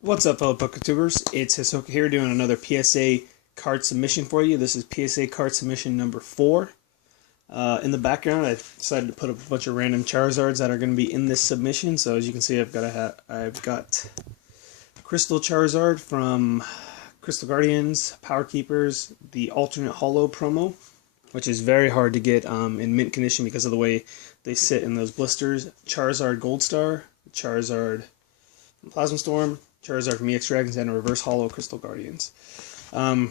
What's up, fellow PokeTubers? It's Hisoka here doing another PSA card submission for you. This is PSA card submission number 4. In the background, I decided to put up a bunch of random Charizards that are going to be in this submission. So as you can see, I've got Crystal Charizard from Crystal Guardians, Power Keepers, the alternate Holo promo, which is very hard to get in mint condition because of the way they sit in those blisters. Charizard Gold Star, Charizard Plasma Storm, Charizard from EX Dragons, and a Reverse Holo Crystal Guardians. So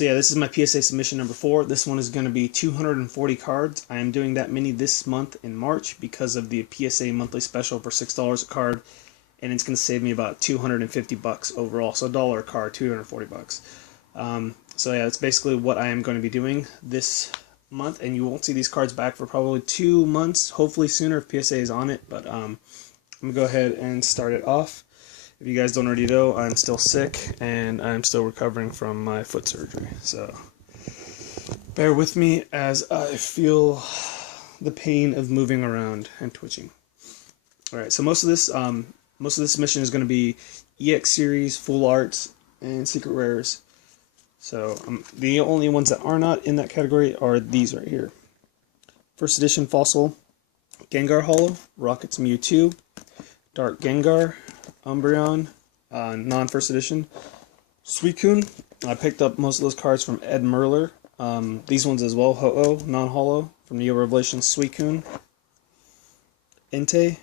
yeah, this is my PSA submission number 4. This one is going to be 240 cards. I am doing that many this month in March because of the PSA monthly special for $6 a card, and it's going to save me about $250 overall. So $1 a card, $240. So yeah, that's basically what I am going to be doing this month, and you won't see these cards back for probably 2 months, hopefully sooner if PSA is on it. But I'm going to go ahead and start it off. If you guys don't already know, I'm still sick, and I'm still recovering from my foot surgery. So bear with me as I feel the pain of moving around and twitching. Alright, so most of this submission is going to be EX series, full arts, and secret rares. So the only ones that are not in that category are these right here. First edition Fossil Gengar Holo, Rocket's Mewtwo, Dark Gengar, Umbreon, non-first edition, Suicune. I picked up most of those cards from Ed Merler. These ones as well, Ho-Oh, non-holo, from Neo Revelation, Suicune, Entei,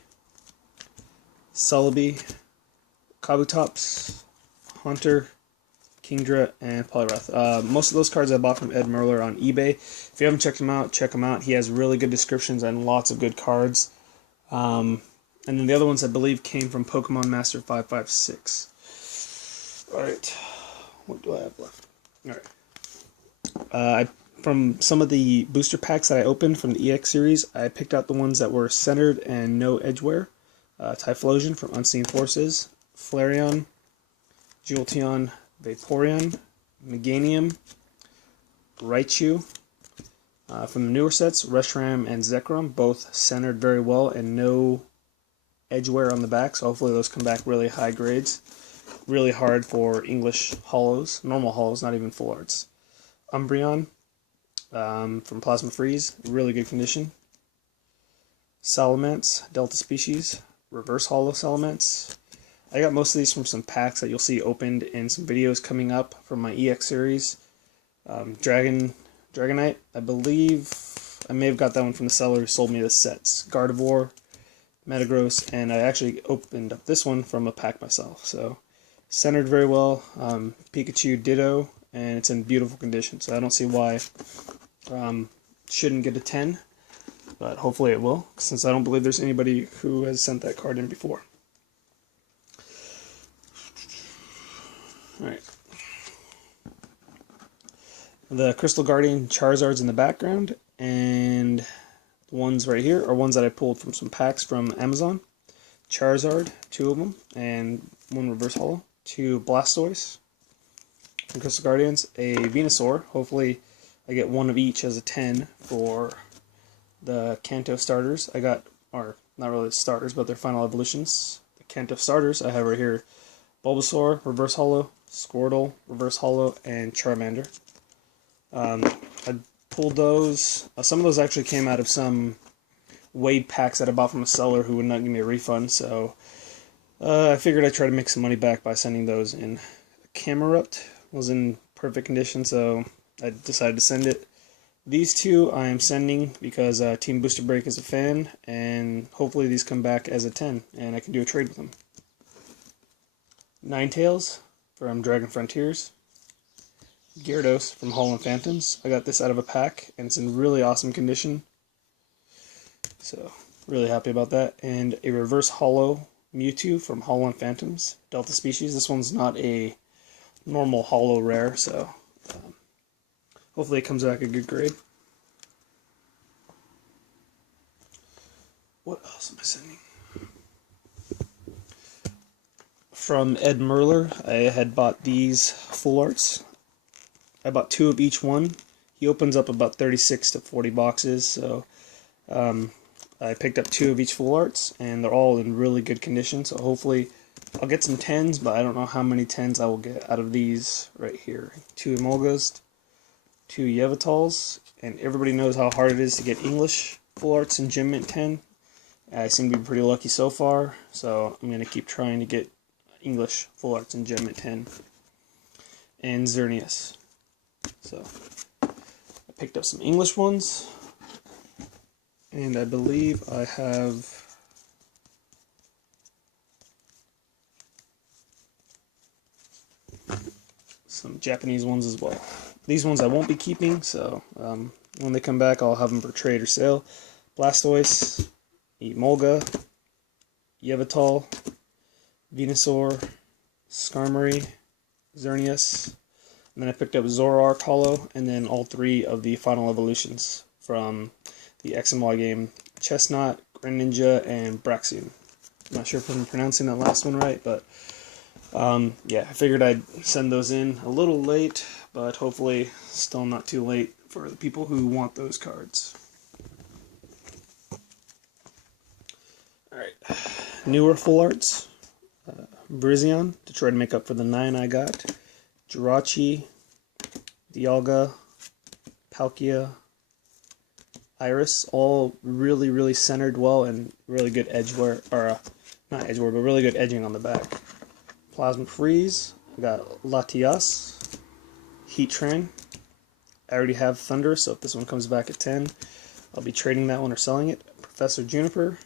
Celebi, Kabutops, Haunter, Kingdra, and Poliwrath. Most of those cards I bought from Ed Merler on eBay. If you haven't checked him out, check him out. He has really good descriptions and lots of good cards. And then the other ones, I believe, came from Pokemon Master 556. Alright, what do I have left? Alright. From some of the booster packs that I opened from the EX series, I picked out the ones that were centered and no edgeware. Typhlosion from Unseen Forces, Flareon, Jolteon, Vaporeon, Meganium, Raichu. From the newer sets, Reshiram and Zekrom, both centered very well and no edgeware on the back, so hopefully those come back really high grades. Really hard for English holos, normal holos, not even full arts. Umbreon from Plasma Freeze, really good condition. Salamence, Delta Species, Reverse Holo Salamence. I got most of these from some packs that you'll see opened in some videos coming up from my EX series. Dragonite, I believe I may have got that one from the seller who sold me the sets. Gardevoir, Metagross, and I actually opened up this one from a pack myself. So centered very well. Pikachu Ditto, and it's in beautiful condition. So I don't see why shouldn't get a 10, but hopefully it will, since I don't believe there's anybody who has sent that card in before. Alright. The Crystal Guardian Charizard's in the background, and the ones right here are ones that I pulled from some packs from Amazon. Charizard, 2 of them, and 1 Reverse Holo. 2 Blastoise from Crystal Guardians. A Venusaur. Hopefully I get 1 of each as a 10 for the Kanto starters. I got, or not really starters, but their final evolutions. The Kanto starters I have right here. Bulbasaur, Reverse Holo, Squirtle, Reverse Holo, and Charmander. I pulled those. Some of those actually came out of some Wade packs that I bought from a seller who would not give me a refund, so I figured I'd try to make some money back by sending those in. Camerupt was in perfect condition, so I decided to send it. These 2 I am sending because Team Booster Break is a fan, and hopefully these come back as a 10, and I can do a trade with them. Ninetales from Dragon Frontiers. Gyarados from Holland Phantoms. I got this out of a pack, and it's in really awesome condition. So, really happy about that. And a Reverse Holo Mewtwo from Holland Phantoms. Delta Species. This one's not a normal Holo rare, so hopefully it comes back a good grade. What else am I sending? From Ed Merler, I had bought these full arts. I bought 2 of each one. He opens up about 36 to 40 boxes, so I picked up 2 of each full arts, and they're all in really good condition, so hopefully I'll get some 10s, but I don't know how many 10s I will get out of these right here. 2 Emolgas, 2 Yevatols, and everybody knows how hard it is to get English Full Arts and Gem Mint 10. I seem to be pretty lucky so far, so I'm going to keep trying to get English Full Arts and Gem Mint 10. And Miscellaneous. So, I picked up some English ones, and I believe I have some Japanese ones as well. These ones I won't be keeping, so when they come back I'll have them for trade or sale. Blastoise, Emolga, Yevatol, Venusaur, Skarmory, Xerneas, and then I picked up Zoroark Hollow, and then all 3 of the final evolutions from the X and Y game: Chestnut, Greninja, and Braixen. I'm not sure if I'm pronouncing that last one right, but yeah, I figured I'd send those in a little late, but hopefully still not too late for the people who want those cards. Alright, newer Full Arts. Brizion, to try to make up for the 9 I got. Jirachi, Dialga, Palkia, Iris, all really centered well and really good edgeware, or not edgeware, but really good edging on the back. Plasma Freeze, I got Latias, Heatran. I already have Thunder, so if this one comes back at 10, I'll be trading that one or selling it. Professor Juniper,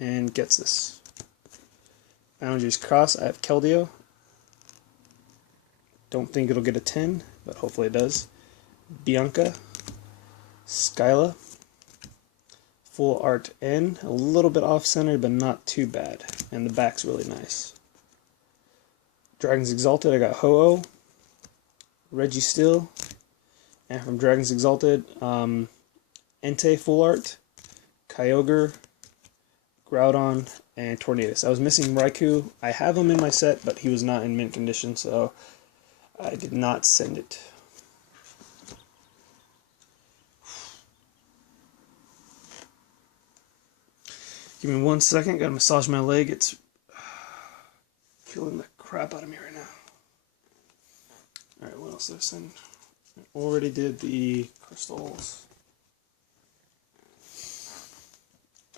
and gets this. Boundaries Cross, I have Keldeo. Don't think it'll get a 10, but hopefully it does. Bianca, Skyla, Full Art N, a little bit off-centered, but not too bad. And the back's really nice. Dragons Exalted, I got Ho-Oh, Registeel, and from Dragons Exalted, Entei Full Art, Kyogre, Groudon, and Tornadus. I was missing Raikou. I have him in my set, but he was not in mint condition, so I did not send it. Give me 1 second, gotta massage my leg. It's killing the crap out of me right now. Alright, what else did I send? I already did the crystals.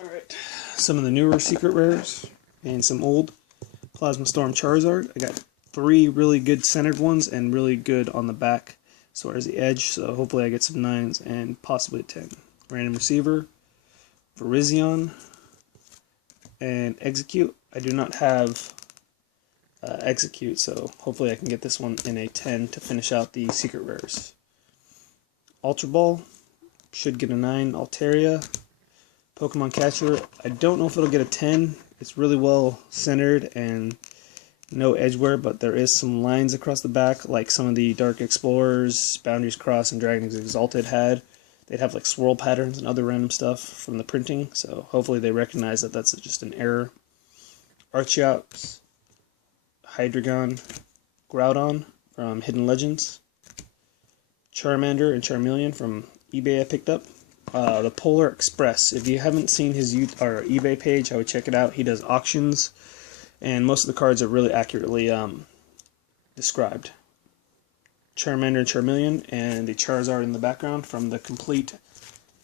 Alright, some of the newer secret rares and some old. Plasma Storm Charizard. I got 3 really good centered ones and really good on the back as far as the edge, so hopefully I get some 9s and possibly a 10. Random Receiver, Virizion, and Execute. I do not have Execute, so hopefully I can get this one in a 10 to finish out the secret rares. Ultra Ball, should get a 9. Altaria, Pokemon Catcher, I don't know if it'll get a 10. It's really well centered and no edgeware, but there is some lines across the back, like some of the Dark Explorers, Boundaries Cross, and Dragons Exalted had. They'd have like swirl patterns and other random stuff from the printing, so hopefully they recognize that that's just an error. Archeops, Hydreigon, Groudon from Hidden Legends, Charmander and Charmeleon from eBay I picked up. The Polar Express, if you haven't seen his eBay page, I would check it out. He does auctions, and most of the cards are really accurately described. Charmander and Charmeleon, and the Charizard in the background from the complete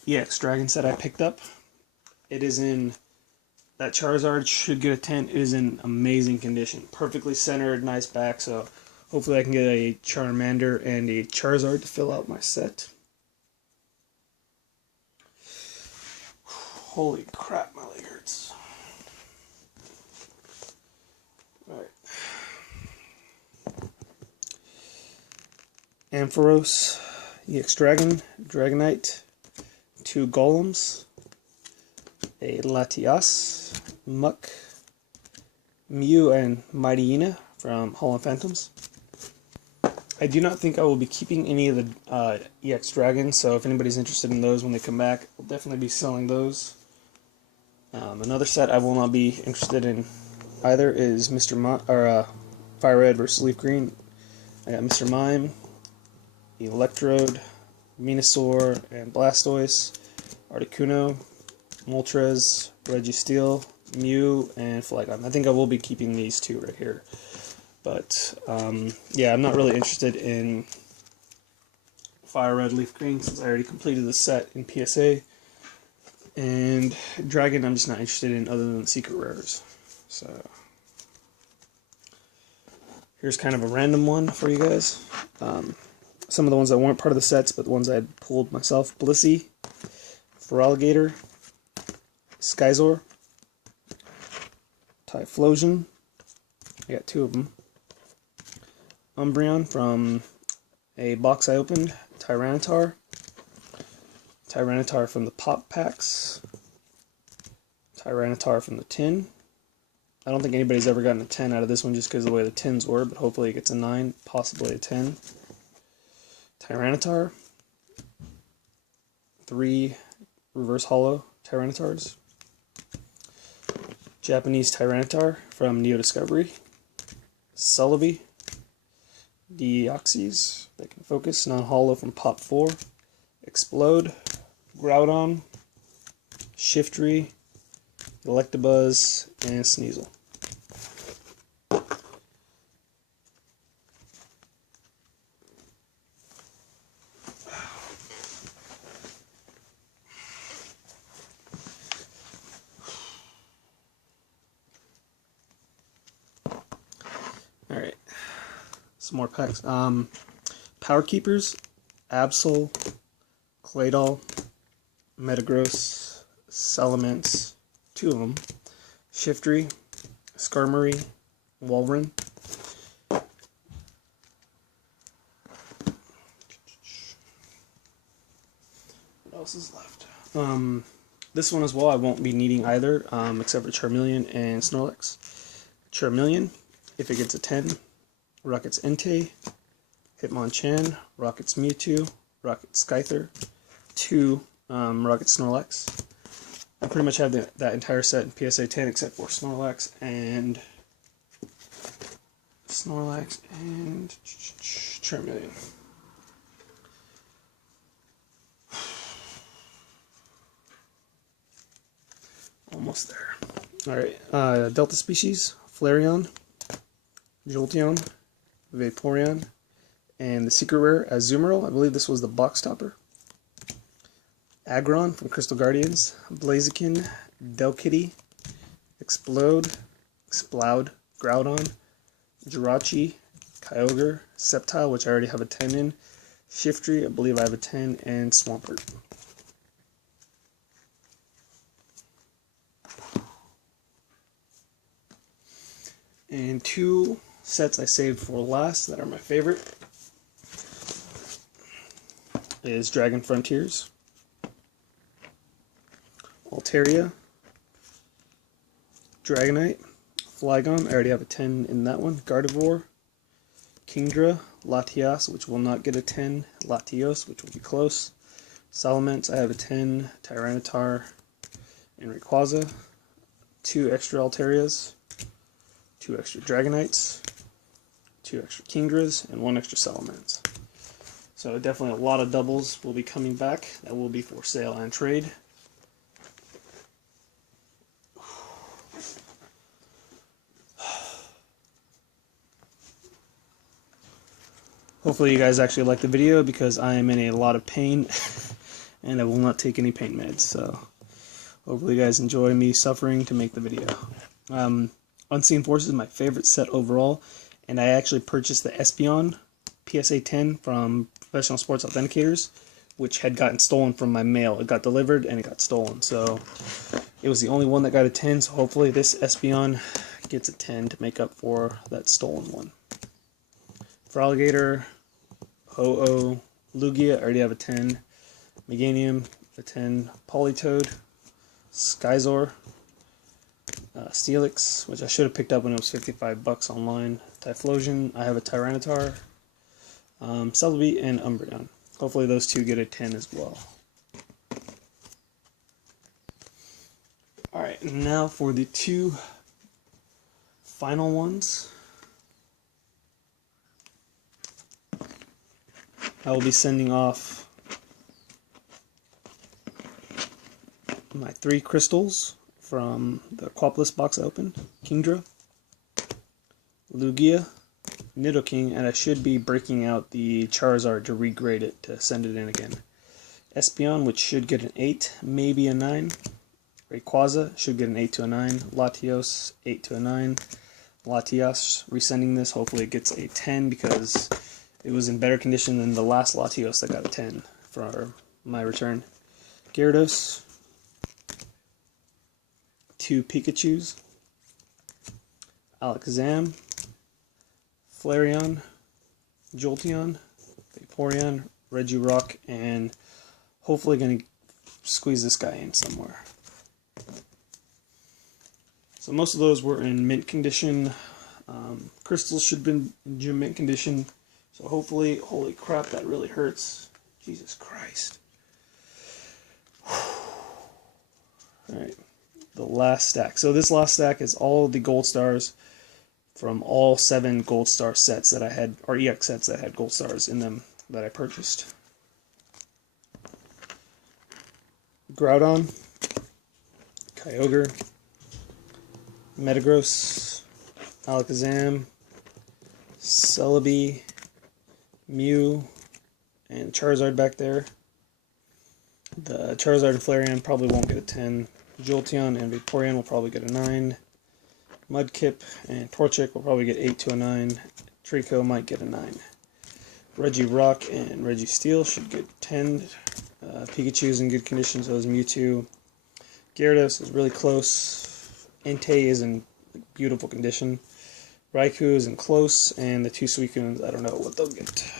EX Dragon set I picked up. It is in, that Charizard should get a 10. It is in amazing condition. Perfectly centered, nice back, so hopefully I can get a Charmander and a Charizard to fill out my set. Holy crap, my leg hurts. Alright. Ampharos, EX Dragon, Dragonite, 2 Golems, a Latias, Muck, Mew, and Mightyena from Hollow Phantoms. I do not think I will be keeping any of the EX Dragons, so if anybody's interested in those when they come back, I'll definitely be selling those. Another set I will not be interested in either is Fire Red versus Leaf Green. I got Mr. Mime, Electrode, Venusaur, and Blastoise, Articuno, Moltres, Registeel, Mew, and Flygon. I think I will be keeping these two right here. But, yeah, I'm not really interested in Fire Red, Leaf Green, since I already completed the set in PSA. And Dragon, I'm just not interested in other than the secret rares. So, here's kind of a random one for you guys. Some of the ones that weren't part of the sets, but the ones I had pulled myself. Blissey, Feraligatr, Skyzor, Typhlosion. I got two of them. Umbreon from a box I opened. Tyranitar. Tyranitar from the pop packs. Tyranitar from the tin. I don't think anybody's ever gotten a 10 out of this one just because of the way the tins were, but hopefully it gets a 9, possibly a 10. Tyranitar. 3 reverse holo Tyranitars. Japanese Tyranitar from Neo Discovery. Celebi. Deoxys, that can focus, non-holo from Pop 4. Explode. Groudon. Shiftry. Electabuzz, and Sneasel. Alright, some more packs. Power Keepers, Absol, Claydol, Metagross, Salamence, 2 of them, Shiftry, Skarmory, Walrein. What else is left? This one as well I won't be needing either, except for Charmeleon and Snorlax. Charmeleon, if it gets a 10, Rocket's Entei, Hitmonchan, Rocket's Mewtwo, Rocket Scyther, 2 Rocket Snorlax. I pretty much have that entire set in PSA 10 except for Snorlax and Charmeleon. Almost there. Alright, Delta Species, Flareon, Jolteon, Vaporeon, and the secret rare Azumarill. I believe this was the box topper. Aggron from Crystal Guardians, Blaziken, Delkitty, Explode, Groudon, Jirachi, Kyogre, Sceptile, which I already have a 10 in, Shiftry, I believe I have a 10, and Swampert. And 2 sets I saved for last that are my favorite is Dragon Frontiers, Altaria, Dragonite, Flygon, I already have a 10 in that one, Gardevoir, Kingdra, Latias, which will not get a 10, Latios, which will be close, Salamence, I have a 10, Tyranitar, and Rayquaza, 2 extra Altarias, 2 extra Dragonites, 2 extra Kingdras, and 1 extra Salamence. So definitely a lot of doubles will be coming back. That will be for sale and trade. Hopefully you guys actually like the video because I am in a lot of pain and I will not take any pain meds. So hopefully you guys enjoy me suffering to make the video. Unseen Force is my favorite set overall, and I actually purchased the Espeon PSA 10 from Professional Sports Authenticators, which had gotten stolen from my mail. It got delivered and it got stolen, so it was the only one that got a 10, so hopefully this Espeon gets a 10 to make up for that stolen one. Feraligatr, Ho-Oh, Lugia, I already have a 10, Meganium, a 10, Politoed, Skyzor, Steelix, which I should have picked up when it was $55 online, Typhlosion, I have a Tyranitar, Celebi, and Umbreon. Hopefully those 2 get a 10 as well. Alright, now for the 2 final ones. I will be sending off my 3 crystals from the Quaplus box I opened. Kingdra, Lugia, Nidoking, and I should be breaking out the Charizard to regrade it to send it in again. Espeon, which should get an 8, maybe a 9. Rayquaza should get an 8 to a 9. Latios, 8 to a 9. Latias, resending this, hopefully it gets a 10 because it was in better condition than the last Latios that got a 10 for my return. Gyarados, 2 Pikachus, Alakazam, Flareon, Jolteon, Vaporeon, Regirock, and hopefully going to squeeze this guy in somewhere. So most of those were in mint condition. Crystals should have been in gym mint condition. So hopefully, holy crap, that really hurts. Jesus Christ. Alright, the last stack. So this last stack is all the gold stars from all 7 gold star sets that I had, or EX sets that had gold stars in them that I purchased. Groudon, Kyogre, Metagross, Alakazam, Celebi, Mew, and Charizard back there. The Charizard and Flareon probably won't get a 10. Jolteon and Vaporeon will probably get a 9. Mudkip and Torchic will probably get 8 to a 9. Trico might get a 9. Regirock and Registeel should get 10. Pikachu's in good condition, so is Mewtwo. Gyarados is really close. Entei is in beautiful condition. Raikou is in close, and the 2 Suicunes, I don't know what they'll get.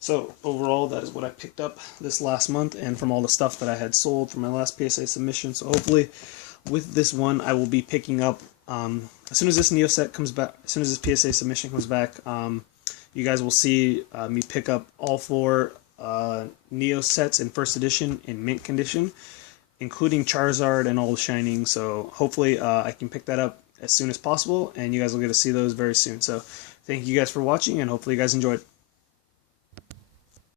So, overall, that is what I picked up this last month, and from all the stuff that I had sold from my last PSA submission. So hopefully, with this one, I will be picking up, as soon as this Neo set comes back, as soon as this PSA submission comes back, you guys will see me pick up all 4 Neo sets in first edition in mint condition, including Charizard and all the shining. So hopefully I can pick that up as soon as possible, and you guys will get to see those very soon. So thank you guys for watching, and hopefully you guys enjoyed.